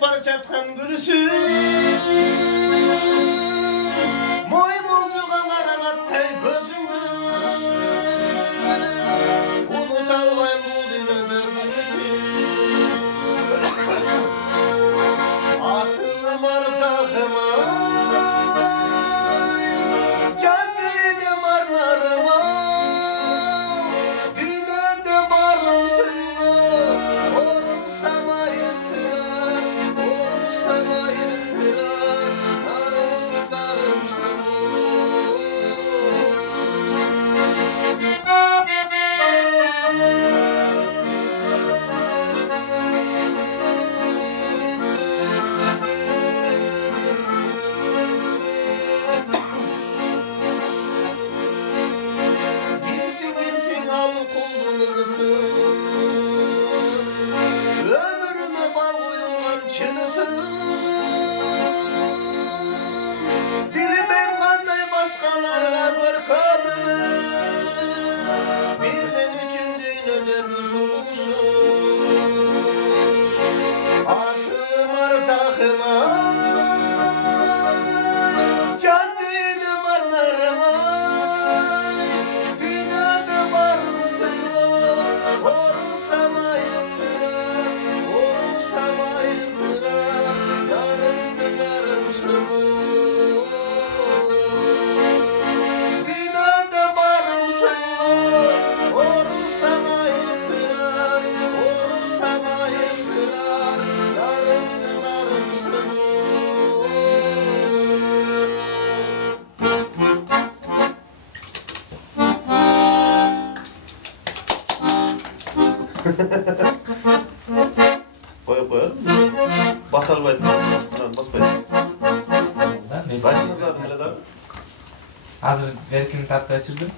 parça açkan gülüsün Moymulcuğun karabattay gözündü Unutalmayım bu dünyada gülüsün Asılım ardağıma Can değilim arlarıma Dünyada varımsın Ömrüme bal koyulgan çınısın Bilmem kanday başkalara korkarım Bir men üçün dünyada güzülüsün Asılım ardağıma Can değilim arlarıma Dünyada varımsın Koy. Basar bayt. Bas bayt. Başını kıladım bile daha. Hazır verkini tatlı açırdım.